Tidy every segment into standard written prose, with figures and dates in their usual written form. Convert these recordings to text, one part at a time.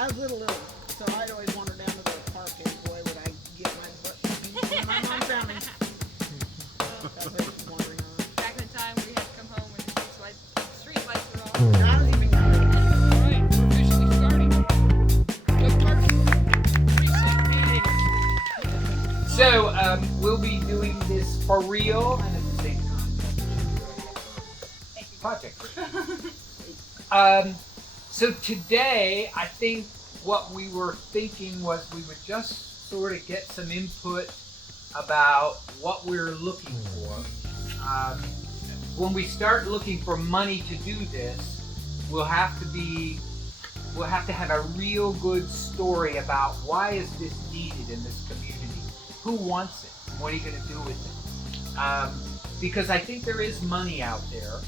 I was little, so I'd always wander down to the park, and boy, would I get my butt beat when my mom found me. That place was wandering on. Back in the time we had to come home when the street lights were on. I was even younger. Alright, we're officially starting. The first precinct meeting. So, we'll be doing this for real and at the same time. Project. So today, I think what we were thinking was we would just sort of get some input about what we're looking for. When we start looking for money to do this, we'll have to have a real good story about why is this needed in this community? Who wants it? What are you going to do with it? Because I think there is money out there,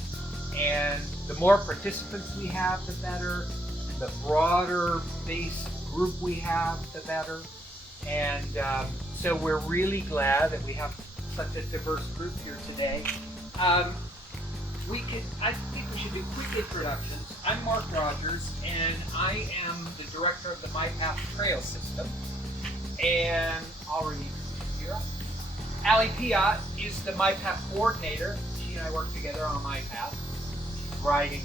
and the more participants we have, the better. The broader base group we have, the better. And so we're really glad that we have such a diverse group here today. I think we should do quick introductions. I'm Mark Rogers, and I am the director of the Mypath Trail System. And already here, Allie Piat is the Mypath coordinator. She and I work together on Mypath. She's riding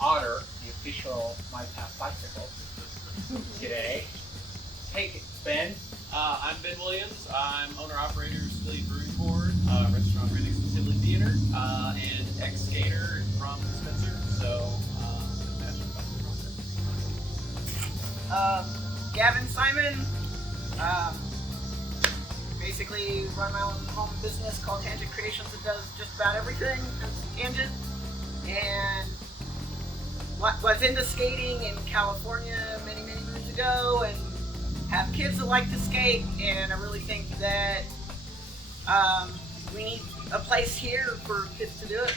Otter, the official Mypath bicycle, today. Take it, Ben. I'm Ben Williams. I'm owner-operator of Stilly Brewing Board, restaurant right next to Tivoli Theater, and ex-skater from Spencer. So, Gavin Simon. Basically run my own home business called Tangent Creations that does just about everything. That's Tangent. And was into skating in California many moons ago, and have kids that like to skate, and I really think that we need a place here for kids to do it.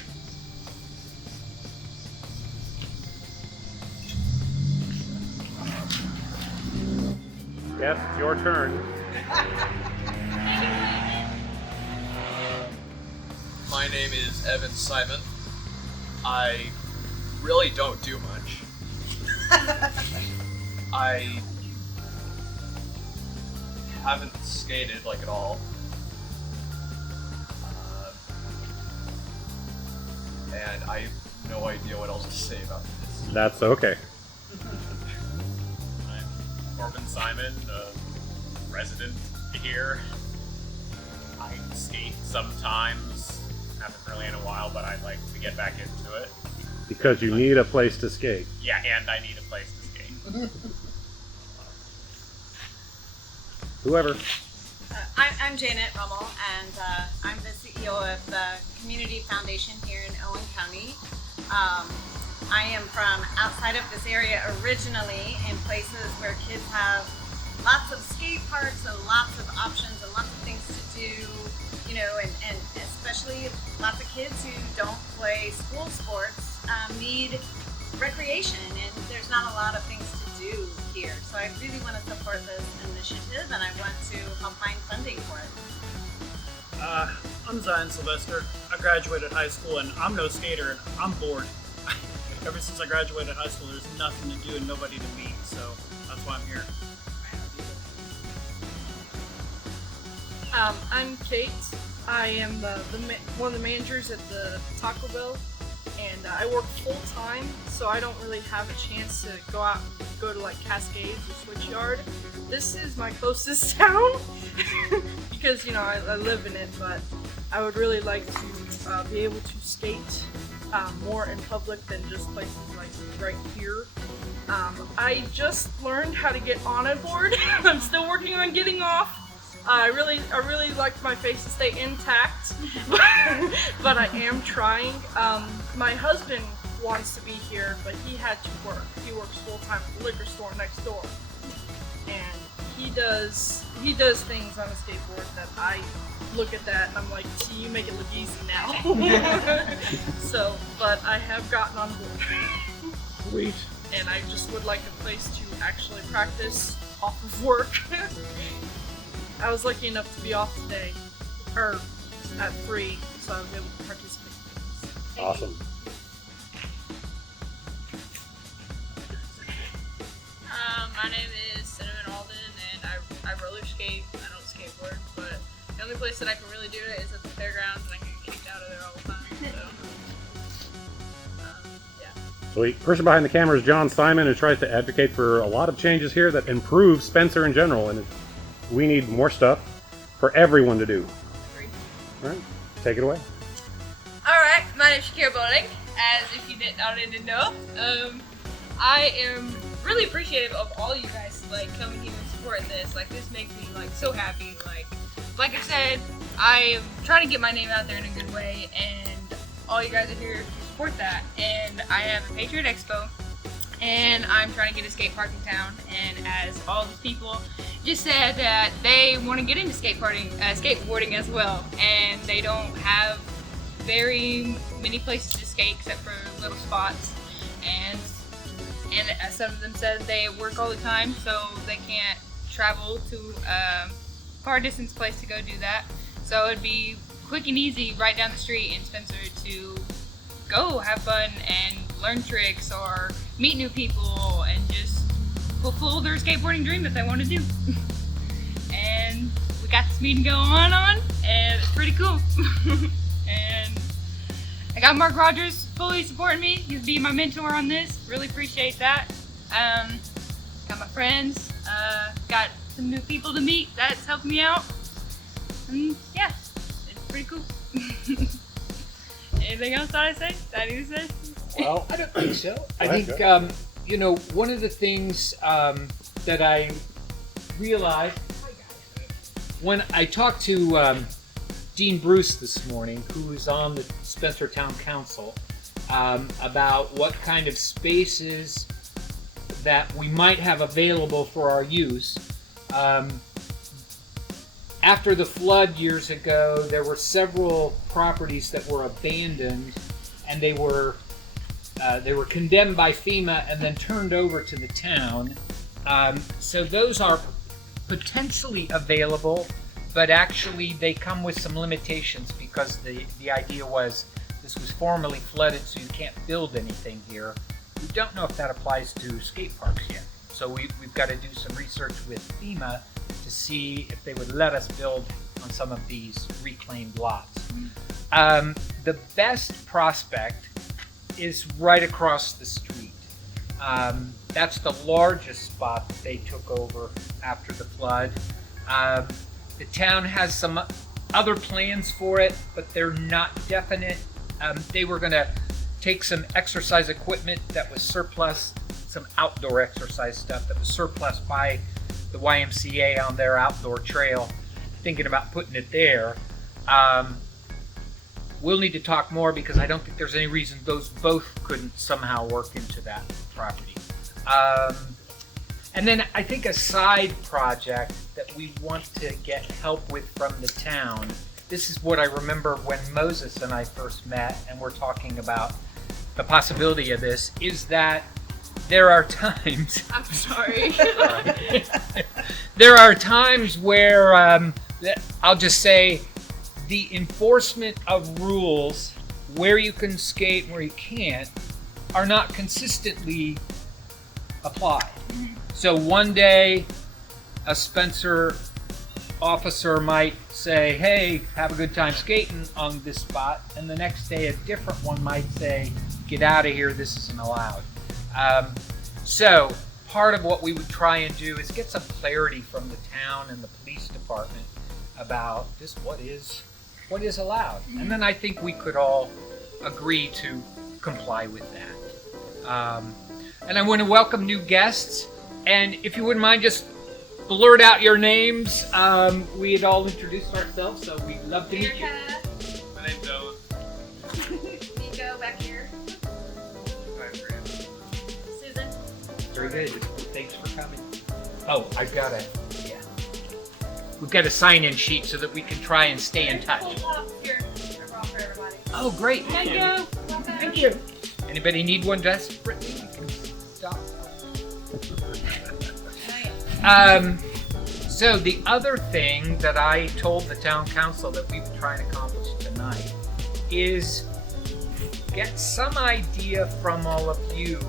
Yes, it's your turn. my name is Evan Simon. I really don't do much. I haven't skated like at all. And I have no idea what else to say about this. That's okay. I'm Corbin Simon, a resident here. I skate sometimes, haven't really in a while, but I'd like to get back into it. Because you need a place to skate. Yeah, and I need a place to skate. Whoever. I'm Janet Rummel, and I'm the CEO of the Community Foundation here in Owen County. I am from outside of this area originally, in places where kids have lots of skate parks and lots of options and lots of things to do, you know, and especially lots of kids who don't play school sports need recreation, and there's not a lot of things to do here. So I really want to support this initiative, and I want to help find funding for it. I'm Zion Sylvester. I graduated high school and I'm no skater and I'm bored. Ever since I graduated high school, there's nothing to do and nobody to meet, so that's why I'm here. I'm Kate. I am one of the managers at the Taco Bell, and I work full time, so I don't really have a chance to go to like Cascades or Switchyard. This is my closest town because, you know, I live in it, but I would really like to be able to skate more in public than just places like right here. I just learned how to get on a board. I'm still working on getting off. I really like my face to stay intact, but I am trying. My husband wants to be here, but he had to work. He works full time at the liquor store next door, and he does things on a skateboard that I look at that and I'm like, see, you make it look easy now. So, but I have gotten on board. Sweet. And I just would like a place to actually practice off of work. I was lucky enough to be off today, or at 3, so I was able to participate. Awesome. My name is Cinnamon Alden, and I roller skate. I don't skateboard, but the only place that I can really do it is at the fairgrounds, and I get kicked out of there all the time. So, Sweet. Person behind the camera is John Simon, who tries to advocate for a lot of changes here that improve Spencer in general, and we need more stuff for everyone to do. All right, take it away. Alright, my name is Shakira Bowling, as if you didn't know. I am really appreciative of all you guys coming here and supporting this. This makes me so happy. Like I said, I am trying to get my name out there in a good way, and all you guys are here to support that. And I have a Patriot Expo, and I'm trying to get a skate park in town. And as all the people just said that they want to get into skateboarding as well, and they don't have very many places to skate except for little spots, and some of them said they work all the time, so they can't travel to a far distance place to go do that. So it'd be quick and easy right down the street in Spencer to go have fun and learn tricks or meet new people and just fulfill their skateboarding dream that they want to do. And we got this meeting going on, and it's pretty cool. And I got Mark Rogers fully supporting me. He's being my mentor on this. Really appreciate that. Got my friends. Got some new people to meet. That's helped me out. And yeah, it's pretty cool. Anything else that I say? That I need to say? Well, I don't think so. I ahead, think, one of the things that I realized when I talked to Dean Bruce this morning, who is on the Spencer Town Council, about what kind of spaces that we might have available for our use. After the flood years ago, there were several properties that were abandoned, and they were condemned by FEMA and then turned over to the town. So those are potentially available, but actually they come with some limitations because the idea was this was formerly flooded, so you can't build anything here. We don't know if that applies to skate parks yet. So we've got to do some research with FEMA to see if they would let us build on some of these reclaimed lots. The best prospect is right across the street. That's the largest spot that they took over after the flood. The town has some other plans for it, but they're not definite. They were going to take some exercise equipment that was surplus, some outdoor exercise stuff that was surplus by the YMCA on their outdoor trail, thinking about putting it there. We'll need to talk more because I don't think there's any reason those both couldn't somehow work into that property. And then I think a side project that we want to get help with from the town, this is what I remember when Moses and I first met and we're talking about the possibility of this, is that there are times... I'm sorry. There are times where, I'll just say, the enforcement of rules, where you can skate and where you can't, are not consistently applied. So one day, a Spencer officer might say, hey, have a good time skating on this spot, and the next day a different one might say, get out of here, this isn't allowed. So part of what we would try and do is get some clarity from the town and the police department about just what is allowed. And then I think we could all agree to comply with that. And I want to welcome new guests. And if you wouldn't mind, just blurt out your names. We had all introduced ourselves, so we'd love to meet you. My name's Owen. Nico back here. Susan. Very good. Thanks for coming. Oh, I've got we've got a sign-in sheet so that we can try and stay in touch. Here, for everybody. Oh, great. Thank you. Thank you. Anybody need one desperately? We can stop. So the other thing that I told the town council that we would try and accomplish tonight is get some idea from all of you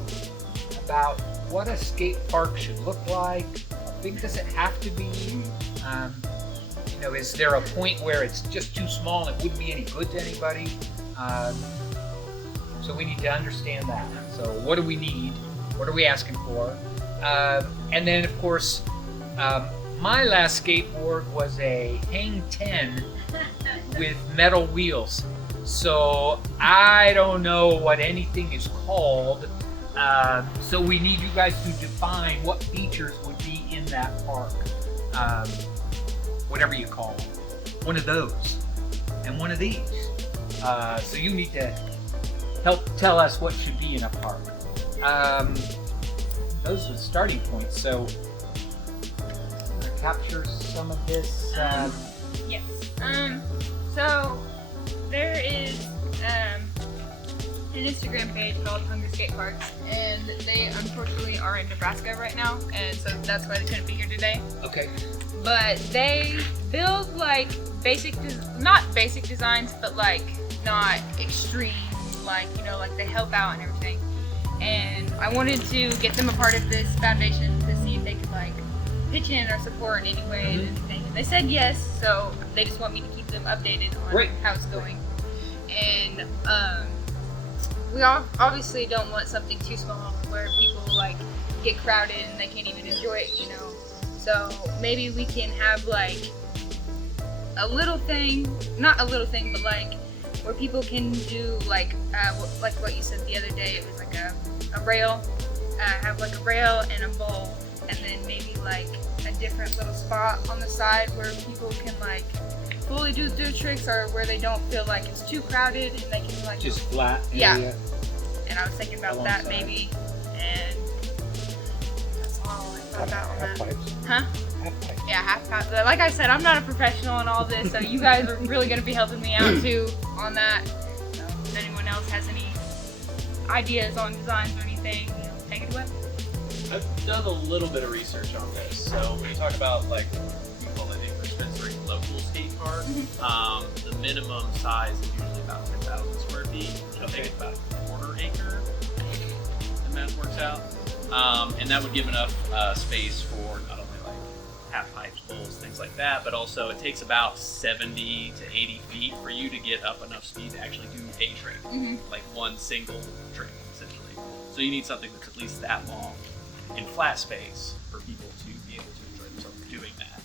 about what a skate park should look like. How big does it have to be? You know, is there a point where it's just too small and it wouldn't be any good to anybody? So we need to understand that. So what do we need? What are we asking for? And then, of course, my last skateboard was a Hang 10 with metal wheels. So I don't know what anything is called. So we need you guys to define what features would be in that park. Whatever you call them. One of those and one of these. So you need to help tell us what should be in a park. Those are the starting points. So I'm gonna capture some of this. Yes. So there is an Instagram page called Hungry Skate Parks, and they unfortunately are in Nebraska right now, and so that's why they couldn't be here today. Okay. But they build like not basic designs, but like not extreme, like, you know, like they help out and everything. And I wanted to get them a part of this foundation to see if they could like pitch in or support in any way and everything. And they said yes, so they just want me to keep them updated on how it's going. And we obviously don't want something too small where people like get crowded and they can't even enjoy it, you know. So maybe we can have like a little thing, not a little thing, but like where people can do like what you said the other day. It was like a rail, have like a rail and a bowl, and then maybe like a different little spot on the side where people can like fully do their tricks, or where they don't feel like it's too crowded and they can like just flat area. Yeah. And I was thinking about that maybe, and that's all I thought about on that. Pipes. Huh? Yeah, half pipe. Like I said, I'm not a professional in all this, so you guys are really going to be helping me out too on that. So if anyone else has any ideas on designs or anything, you know, take it away. I've done a little bit of research on this. So when you talk about like we call it English Spencer local skate park, the minimum size is usually about 10,000 square feet. I think it's about a quarter acre. The math works out, and that would give enough space for not only like half pipes, bowls, things like that, but also it takes about 70 to 80 feet for you to get up enough speed to actually do a trick, like one single trick essentially. So you need something that's at least that long in flat space for people to be able to enjoy themselves doing that,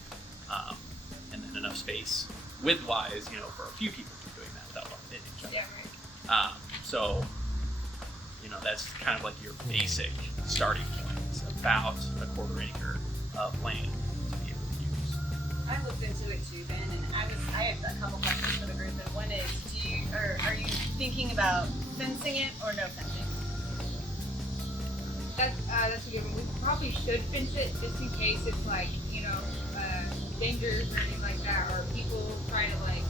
and then enough space width-wise, you know, for a few people to be doing that without bumping into each other. Yeah, right. So, you know, that's kind of like your basic starting point. It's about a quarter acre of land to be able to use. I looked into it too, Ben, and I have a couple questions for the group. And one is, are you thinking about fencing it or no fencing? That's a good one. We probably should fence it just in case it's like, you know, dangers or anything like that, or people try to like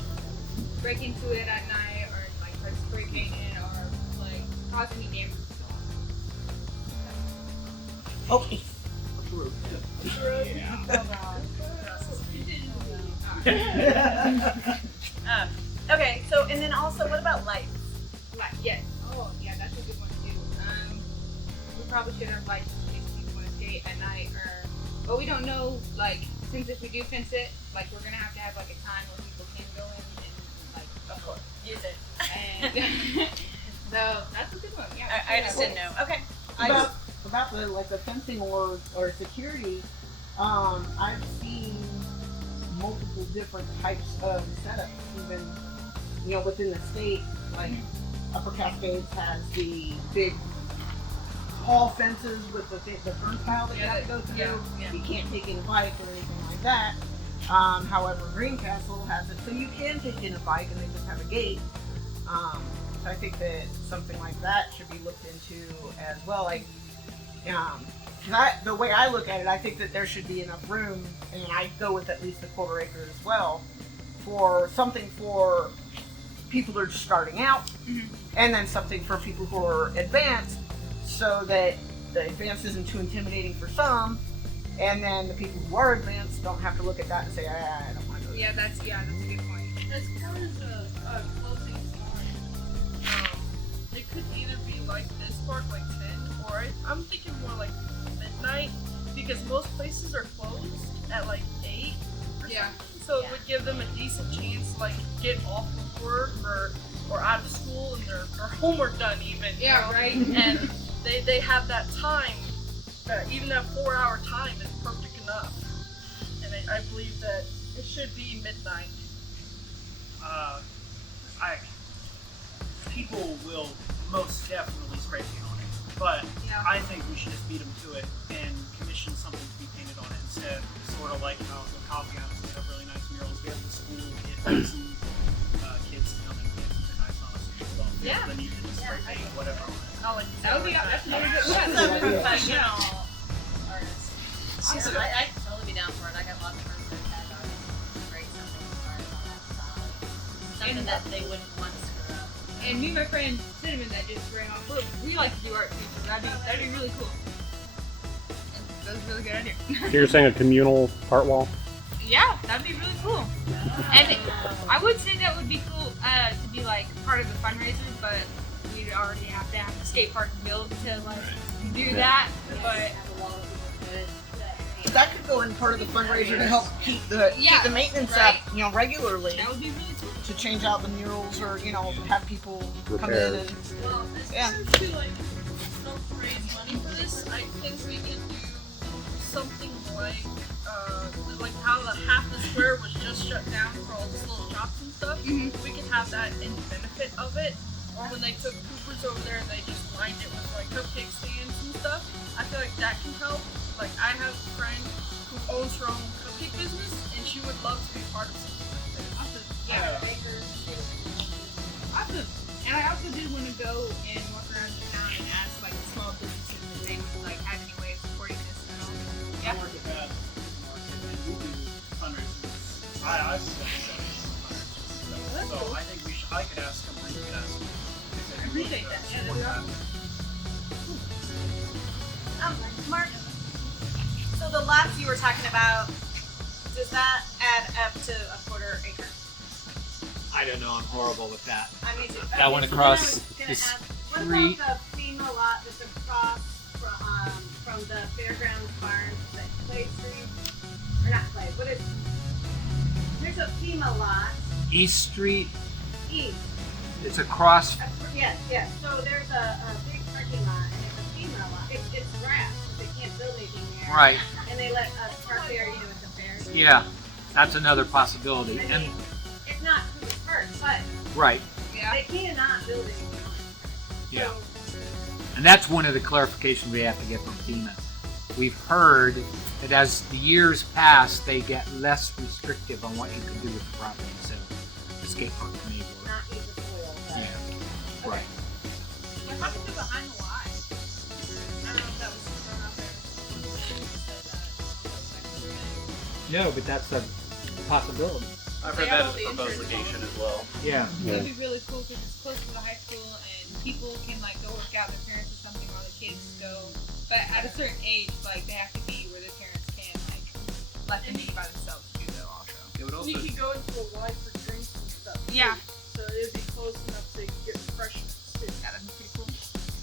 break into it at night, or like try to spray paint it, or like cause any damage. Okay. Okay, so, and then also, what about lights? Yes. Oh, yeah, that's a good one too. We probably should have lights in case people want to skate at night, but we don't know, like, since if we do fence it, like, we're gonna have to have like a time where people can go in and like, Of course, use it. and so that's a good one. Yeah. I just didn't know. Okay. About the fencing or security, I've seen multiple different types of setups, even, you know, within the state. Like Upper Cascades has the big tall fences with the burn tile that you have to go through. Yeah. You can't take in a bike or anything like that. However, Greencastle has it so you can take in a bike and they just have a gate. So I think that something like that should be looked into as well. Like, the way I look at it, I think that there should be enough room, and I go with at least a quarter acre as well, for something for people who are just starting out, and then something for people who are advanced, so that the advanced isn't too intimidating for some, and then the people who are advanced don't have to look at that and say, I don't want to go there. Yeah, that's a good point. As far as a closing time, it could either be like this park, like 10, or I'm thinking more like midnight because most places are closed at like 8 or something. So it would give them a decent chance to like get off of work or out of school and their homework done even. Yeah, you know? right. And they have that time, even that 4-hour time is perfect enough. And I believe that it should be midnight. People will most definitely spray paint on it, but I think we should just beat them to it and commission something to be painted on it instead. Sort of like how the coffee houses have really nice murals. We have the school get some kids to come and paint something nice on us. So then you can just spray paint whatever on it. I like That would be that's another good one. Professional artist. Awesome. I'd totally be down for it. I got lots of friends that are tag artists. Great something as far as all that stuff. Something that they wouldn't want to screw up. And me and my friend Cinnamon that just ran off, we like to do art too, so that'd be really cool. And that was a really good idea. So you're saying a communal art wall? Yeah, that'd be really cool. And I would say that would be cool to be like part of the fundraiser, but we'd already have to have the skate park built to like do that. But That could go in part of the fundraiser to help keep the maintenance up, regularly. that would be really cool. To change out the murals or, have people come in and Well, since we like don't raise money for this, I think we can do something like how the half the square was just shut down for all these little shops and stuff. We could have that in benefit of it. Or when they took Cooper's over there and they just lined it with like cupcake stands and stuff. I feel like that can help. Like I have a friend who owns her own cupcake business and she would love to be part of something like this. And I also did want to go and walk around the town and ask like small businesses if they would like have any way of supporting this at all. I work at that market and we do fundraisers. I fundraisers. So I think I could ask them, you could ask them. I appreciate that. Yeah, that'd be awesome. Mark, so the lots you were talking about, does that add up to a 1/4 acre? I don't know. I'm horrible with that. I mean, That went across the what street. about the FEMA lot that's across from the fairgrounds barn, that Clay Street? Or not Clay, what is, there's a FEMA lot East Street. east. It's across. Yes. So there's a big parking lot and it's a FEMA lot. It's grass, they can't build anything there. Right. And they let us park there, at the fair. Yeah, that's another possibility. I And mean, it's not Cooper's Park, but right. they cannot build anything. Yeah. And that's one of the clarifications we have to get from FEMA. We've heard that as the years pass, they get less restrictive on what you can do with the property. So the skate park may work. Not use the soil. But Yeah. Right. What happened to behind the line? I don't know if that was thrown out there. No, but that's a possibility. I've heard that as a proposed location as well. Yeah. That'd be really cool because it's close to the high school and people can like go work out, their parents or something while the kids go. But at a certain age, like they have to be where their parents can like let them be by themselves too, though. Also. It would also We could go into a Y for drinks and stuff. Yeah. So it'd be close enough to get refreshments too. Yeah, that'd be pretty cool.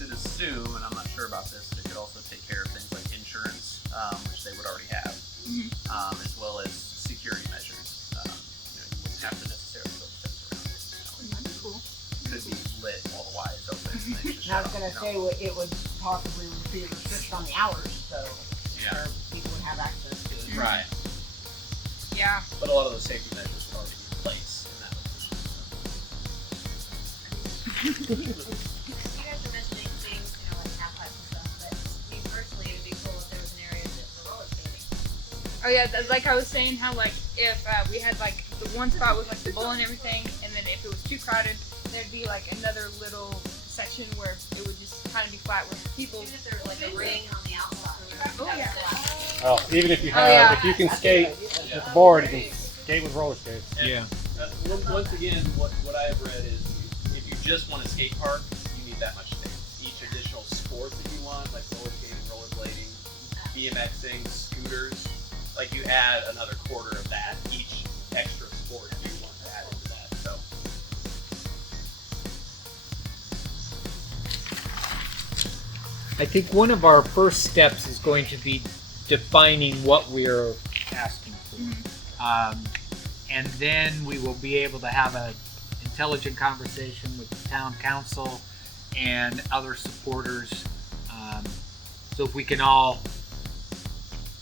could assume, and I'm not sure about this, but it could also take care of things like insurance, which they would already have, as well as security measures. You wouldn't have to necessarily build a fence around it. That'd be cool. It could be lit while the Y is open. And then just And I was shut gonna off, say it would possibly be restricted on the hours, so Yeah. people would have access to it. Right. Yeah. But a lot of those safety measures would already be in place in that location. You guys are mentioning things, like half pipes and stuff, but me personally, it would be cool if there was an area for roller skating. Oh yeah, like I was saying, how like if we had like the one spot with like the bowl and everything, and then if it was too crowded, there'd be like another little section where it would just kind of be flat where people. Even if there was like a ring on the outside. Oh yeah. Well, even if you have, yeah. if you can skate with the board, you can skate with roller skates. Yeah. Once again, what I have read is if you just want a skate park, you need that much space. Each additional sport that you want, like roller skating, rollerblading, BMXing, scooters, like you add another quarter of that each extra sport you want to add into that. So I think one of our first steps is going to be defining what we're asking for. And then we will be able to have an intelligent conversation with the town council and other supporters. So if we can all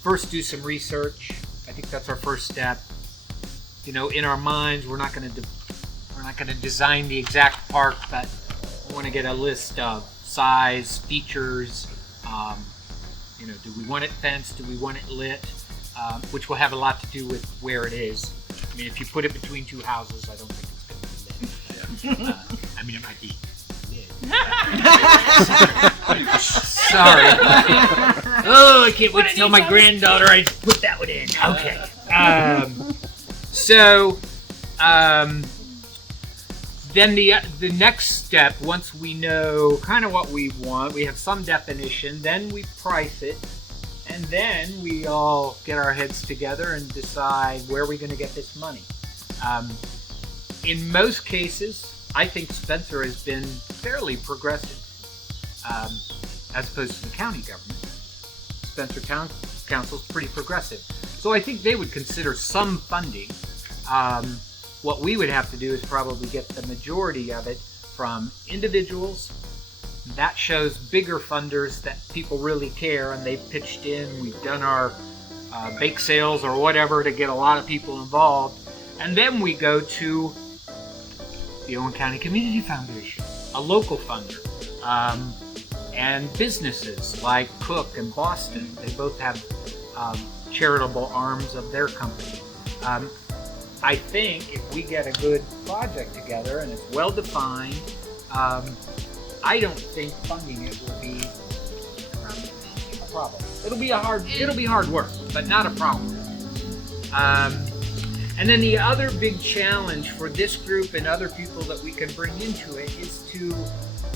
first do some research, I think that's our first step. You know, in our minds, we're not going to design the exact park, but we want to get a list of size, features. You know, do we want it fenced? Do we want it lit? Which will have a lot to do with where it is. I mean, if you put it between two houses, I don't think it's going to be lit. I mean, it might be lit. Sorry. Oh, I can't wait to tell my granddaughter I put that one in. Okay. Then the next step, once we know kind of what we want, we have some definition, then we price it, and then we all get our heads together and decide where we're going to get this money. In most cases, I think Spencer has been fairly progressive, as opposed to the county government. Spencer Town Council's pretty progressive. So I think they would consider some funding. What we would have to do is probably get the majority of it from individuals. That shows bigger funders that people really care and they've pitched in. We've done our bake sales or whatever to get a lot of people involved. And then we go to the Owen County Community Foundation, a local funder. And businesses like Cook and Boston, they both have charitable arms of their company. I think if we get a good project together and it's well defined, I don't think funding it will be a problem. It'll be hard work, but not a problem. And then the other big challenge for this group and other people that we can bring into it is to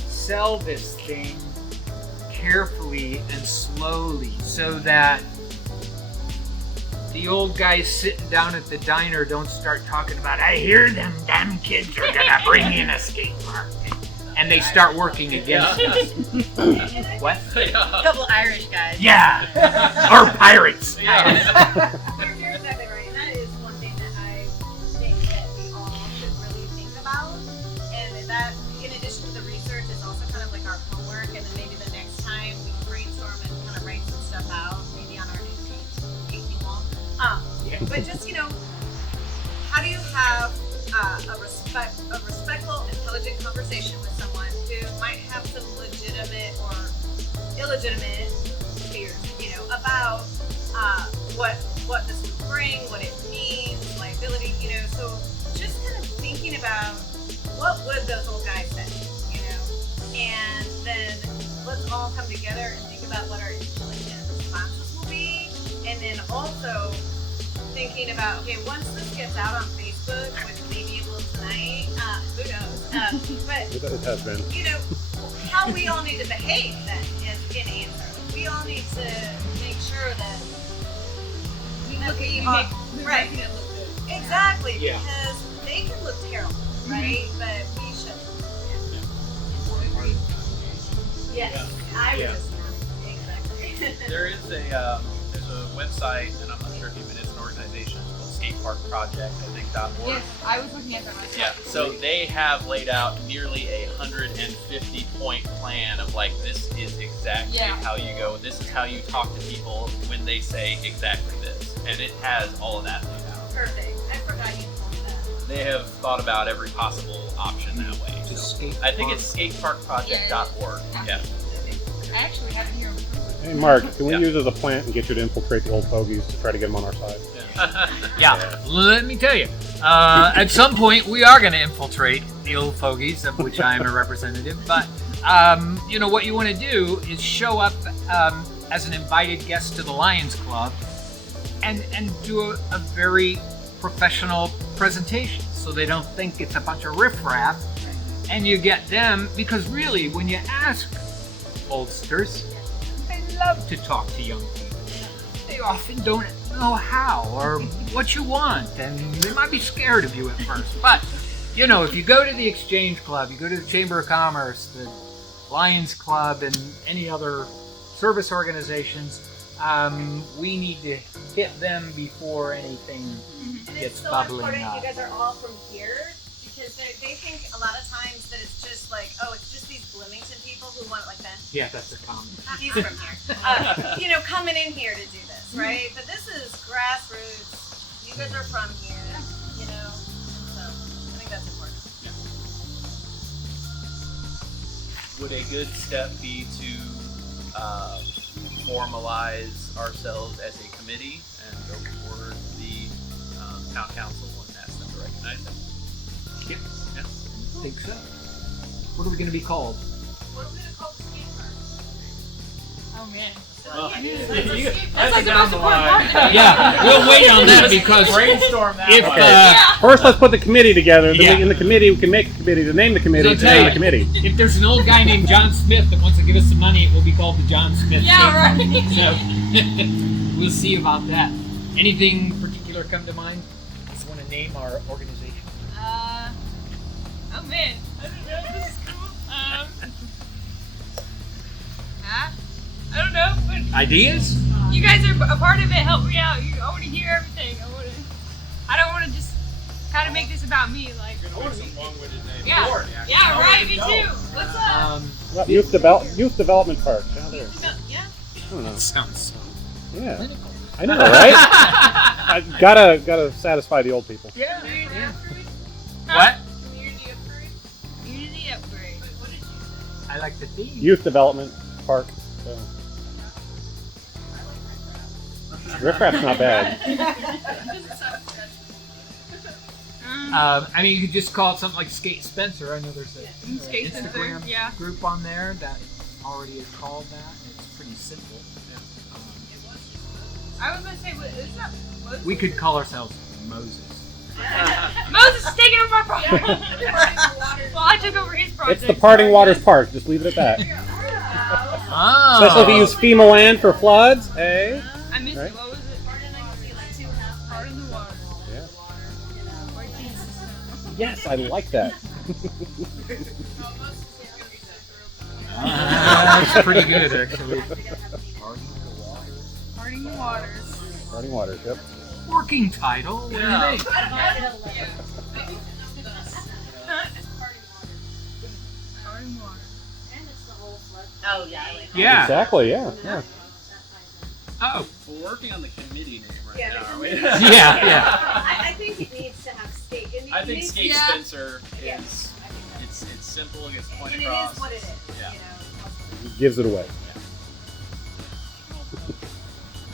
sell this thing carefully and slowly so that the old guys sitting down at the diner don't start talking about, I hear them damn kids are gonna bring in a skate park. And they start working against us. What? A couple Irish guys. Yeah! Or pirates! You're exactly right. And that is one thing that I think that we all should really think about. And that, in addition to the research, is also kind of like our homework. And then maybe the next time we can brainstorm and kind of write some stuff out, maybe on our new painting wall. But just, you know, how do you have a respectful, intelligent conversation with someone who might have some legitimate or illegitimate fears, you know, about what this would bring, what it means, liability, you know. So just kind of thinking about what would those old guys say, you know, and then let's all come together and think about what our intelligent responses will be, and then also thinking about, okay, once this gets out on Facebook, which maybe it will tonight, who knows, but It has been. you know, how we all need to behave then in answer. We all need to make sure that we right. Making it look good. Exactly, Yeah. because they can look terrible, right? But we shouldn't. Yes, I Yeah. was exactly. There is there's a website, and I'm not sure if even it's an organization, it's called Skate Park Project, I think .org. Yes, I was looking at that myself. Yeah, so they have laid out nearly a 150-point plan of like, this is exactly how you go, this is how you talk to people when they say exactly this, and it has all of that laid out. Perfect. I forgot you told me that. They have thought about every possible option that way. So I think it's skateparkproject.org. Yeah. I actually have it here. Hey, Mark, can we use it as a plant and get you to infiltrate the old fogies to try to get them on our side? Yeah, let me tell you, at some point we are going to infiltrate the old fogies, of which I am a representative, but you know, what you want to do is show up as an invited guest to the Lions Club and do a very professional presentation so they don't think it's a bunch of riffraff, and you get them, because really when you ask oldsters, they love to talk to young people. They often don't know how or what you want, and they might be scared of you at first. But, you know, if you go to the Exchange Club, you go to the Chamber of Commerce, the Lions Club and any other service organizations, we need to hit them before anything And gets it's so bubbling important up. you guys are all from here because they think a lot of times that it's just like, oh, it's just these Bloomington people who want, like Ben. Yeah, that's a comment. He's from here. Coming in here to do this, right? But this is grassroots. You guys are from here, and so I think that's important. Would a good step be to formalize ourselves as a committee and go forward the town council and ask them to recognize them? Yep. I think so. What are we going to be called? What are we gonna call the skate park? Oh man. That's down the line. Yeah, we'll wait on that because Brainstorm that if one. First, let's put the committee together. Then Yeah. in the committee, we can make a committee to name the committee. I'll To tell name you. the committee. if there's an old guy named John Smith that wants to give us some money, it will be called the John Smith. Yeah, Skate right. Park. So we'll see about that. Anything particular come to mind? Just want to name our organization. Oh man. I don't know. This is cool. I don't know, but Ideas? you guys are a part of it. Help me out. I want to hear everything. I don't want to just kind of make this about me. Like, yeah, yeah, right. Me too. What's up? Well, youth development park. Down there. Yeah. I don't know. Sounds so Yeah, clinical. I know, right? I gotta satisfy the old people. Yeah. Huh? What? Community upgrade. Community upgrade. What did you say? I like the theme. Youth development park. So. Riffraff's not bad. I mean, you could just call it something like Skate Spencer. I know there's a Skate Spencer, Instagram yeah. group on there that already is called that. It's pretty simple. I was gonna say, what is that? Moses? We could call ourselves Moses. Moses is taking over my project. Well, I took over his project. It's the Parting Waters Park. Just leave it at that. Oh. Especially if you use FEMA land for floods. Hey. I missed Right. it. What was it? Part in the water. Yeah. Or Jesus. Yes, I like that. That's pretty good, actually. Parting the waters. Parting Waters. Yep. Working title. What do you think? Parting the water. Oh yeah, I like that. Yeah. Exactly. Yeah. Oh. We're working on the committee name right Yeah, now, the are we? Yeah. Yeah. I think it needs to have skate. I think Skate Yeah. Spencer Yeah. is it's simple, it gets point And it across. is what it is. Yeah. It gives it away.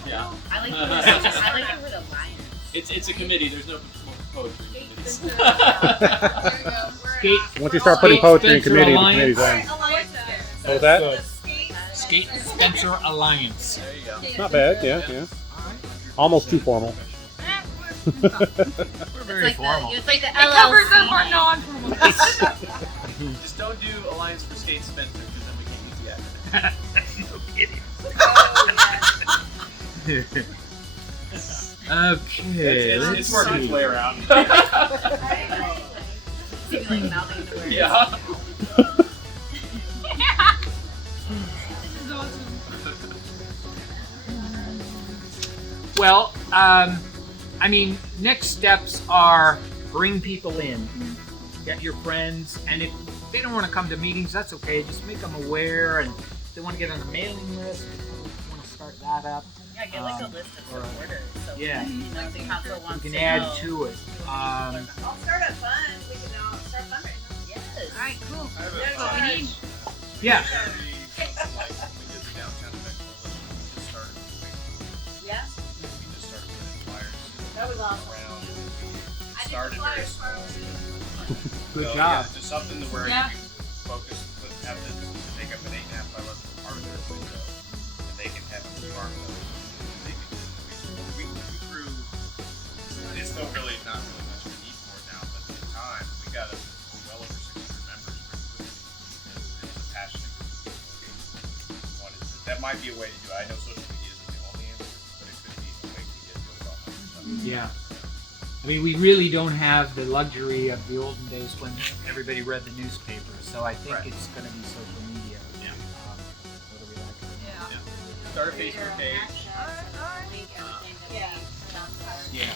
Yeah. I like the word alliance. It's a committee, there's no poetry committees. Skate. Once you start putting poetry in Spencer committee, the Alliance. committee's on. Alliance. What was that? Good. Skate Spencer Alliance. There you go. Not bad. Yeah. Almost too formal. We're very formal. It's like the It covers up our non-formal. Just don't do Alliance for Skate Spencer because then we can't use the acronym. No kidding. Oh, Okay. It's working its way around. Even like mouthing the words. Yeah. This is awesome. Well, I mean, next steps are bring people in, get your friends, and if they don't want to come to meetings, that's okay. Just make them aware, and if they want to get on the mailing list, want to start that up. Yeah, get like a list of supporters. So Yeah. the council We wants can to add know. to it. I'll start a fund. We can all start fundraising. Yes. All right, cool. I have a That's what we need. Yeah. Yeah. That was awesome. Started very small. Good So, job. Yeah, just something to where Yeah. you can focus, have them take up an 8.5 by 11 part of their window, and they can have a part of it. They can, we grew. It's still really not really much of a need for it now, but at the time we got well over 600 members pretty quickly. It's a passionate group of people. That might be a way to do it. I know social media isn't the only answer, but it could be a way to get those off. Yeah. I mean, we really don't have the luxury of the olden days when everybody read the newspapers, so I think Right. it's going to be social media. Start a Facebook page. Yeah. Yeah.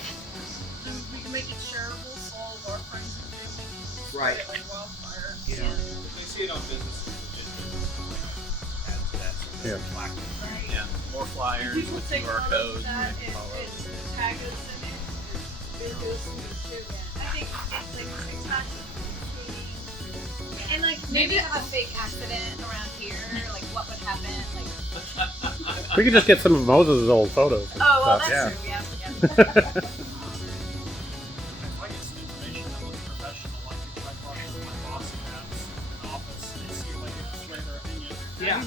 We can make it shareable so all of our friends and family Right. like wildfire. Yeah. If they see it on businesses, add to that. So Yeah. Right. Yeah. More flyers People with take QR photos codes. of that You can follow. and tag us in it. Videos and shit. I think like TikTok's And like maybe have a fake accident around here, like what would happen? Like We could just get some of Moses' old photos. and oh well, stuff, that's yeah. true. Yeah. If I get some information that looks professional, like if I talk to my boss and have an office and see if I can sway their opinion. Yeah.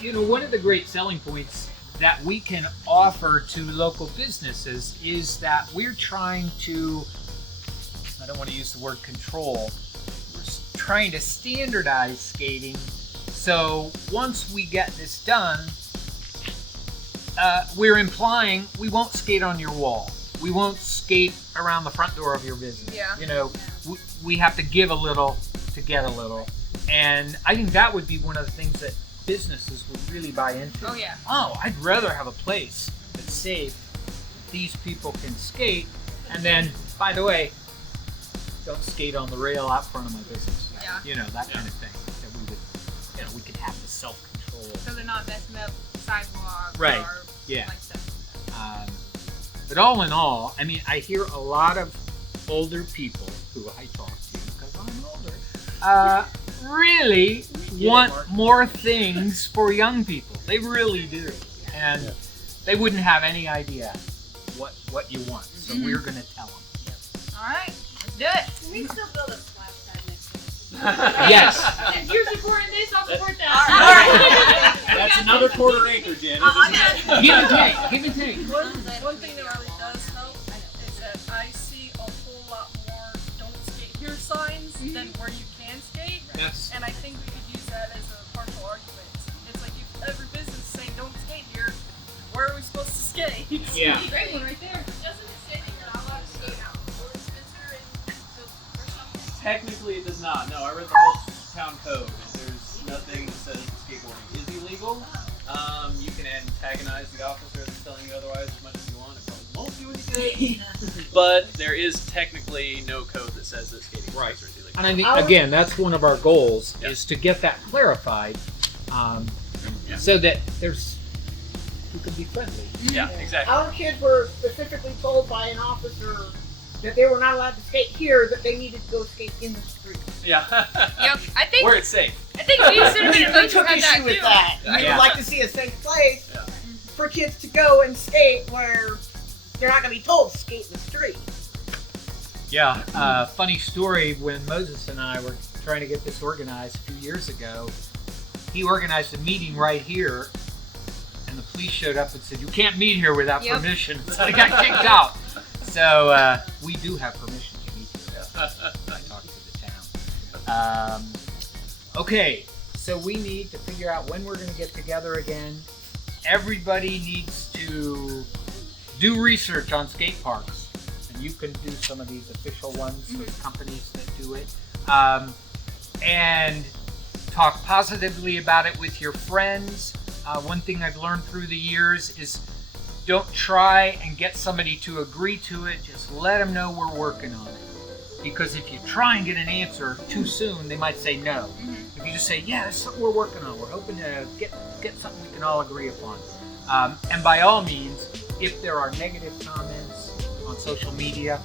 You know, one of the great selling points that we can offer to local businesses is that we're trying to, I don't want to use the word control, we're trying to standardize skating. So once we get this done, we're implying we won't skate on your wall. We won't skate around the front door of your business. Yeah. You know, we have to give a little to get a little. And I think that would be one of the things that businesses would really buy into. Oh yeah. Oh, I'd rather have a place that's safe. These people can skate. And then, by the way, don't skate on the rail out front of my business. Yeah. You know, that kind of thing. That we would, you know, we could have the self-control. So they're not messing up sidewalks Right. or Yeah. like stuff. But all in all, I mean, I hear a lot of older people who I talk to, because I'm older, really want more things for young people. They really do. And they wouldn't have any idea what you want. So we're going to tell them. All right, let's do it. Can we still build a splash pad next to us? Yes. If you're supporting this, I'll support that. That's another quarter acre, Janet. Give and take. Give and take. One thing that really does help is that I see a whole lot more "Don't skate here" signs than where you can skate, Yes. and I think we could use that as a partial argument. It's like if every business is saying "Don't skate here," where are we supposed to skate? Yeah. Great one right there. Doesn't it say that you're not allowed to skate out? Or Spencer and or something? Technically, it does not. No, I read the whole town code. There's nothing that says skateboarding is illegal. You can antagonize the officer that's telling you otherwise as much as you want. It probably won't do anything. But there is technically no code that says that skating is illegal. And I think, again, that's one of our goals is to get that clarified so that you can be friendly. Yeah, exactly. Our kids were specifically told by an officer that they were not allowed to skate here, that they needed to go skate in the street. Yeah. Yep. I think Where it's safe. we Cinnamon and We Bunch took had that issue with too. that. We Yeah. would like to see a safe place Yeah. for kids to go and skate where they're not going to be told to skate in the street. Yeah, funny story, when Moses and I were trying to get this organized a few years ago, he organized a meeting right here, and the police showed up and said, you can't meet here without Yep. permission. So they got kicked out. So we do have permission to meet here. I talked to the town. Okay, so we need to figure out when we're going to get together again. Everybody needs to do research on skate parks. And you can do some of these official ones with companies that do it. And talk positively about it with your friends. One thing I've learned through the years is don't try and get somebody to agree to it. Just let them know we're working on it. Because if you try and get an answer too soon, they might say no. If you just say, yeah, that's something we're working on. We're hoping to get something we can all agree upon. And by all means, if there are negative comments on social media,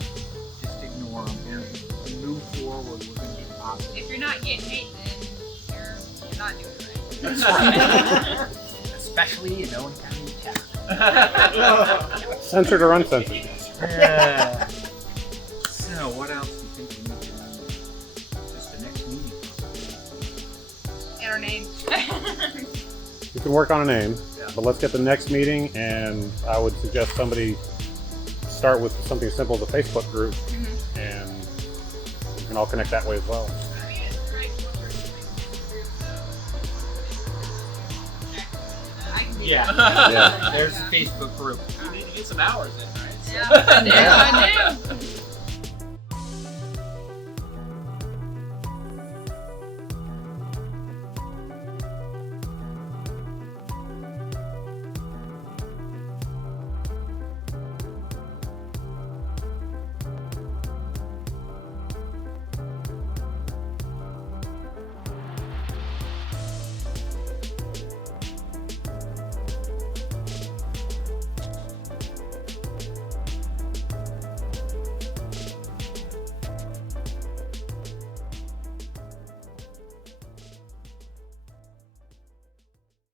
just ignore them. We move forward. We're going to be positive. If you're not getting hate, then you're not doing it right. That's right. Especially in Owen County Town. Censored or uncensored? So, what else do you think we need to do? Just the next meeting. And our name. You can work on a name, but let's get the next meeting, and I would suggest somebody start with something as simple as a Facebook group, and you can all connect that way as well. Yeah. There's a Facebook group. We need to get some hours in, right? Yeah, I do.